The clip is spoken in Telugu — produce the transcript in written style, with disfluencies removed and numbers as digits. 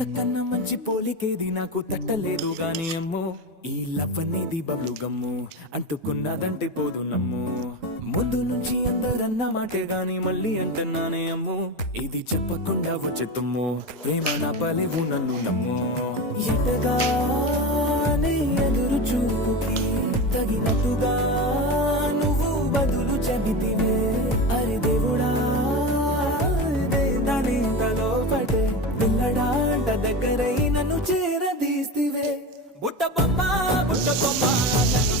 అంతకన్నా మంచి పోలికేది నాకు తట్టలేదు గాని అమ్మో ఈ లవ్ అనేది బబ్లు గమ్ము అంటుకున్నదంటే పోదు నమ్ము ముందు నుంచి అందరన్న మాటే గాని మళ్ళీ అంటున్నానే అమ్ము ఇది చెప్పకుండా వచ్చేతుమ్ము ప్రేమ నా పలేవు నన్ను నమ్ము ఎటగానే ఎదురు చూపి తగినట్టుగా నువ్వు బదులు చెబితివే అరే దేవుడా దాని తలో పడే పిల్లడాంట దగ్గరై నన్ను చేరదీస్తివే బుట్ట బొమ్మ నన్ను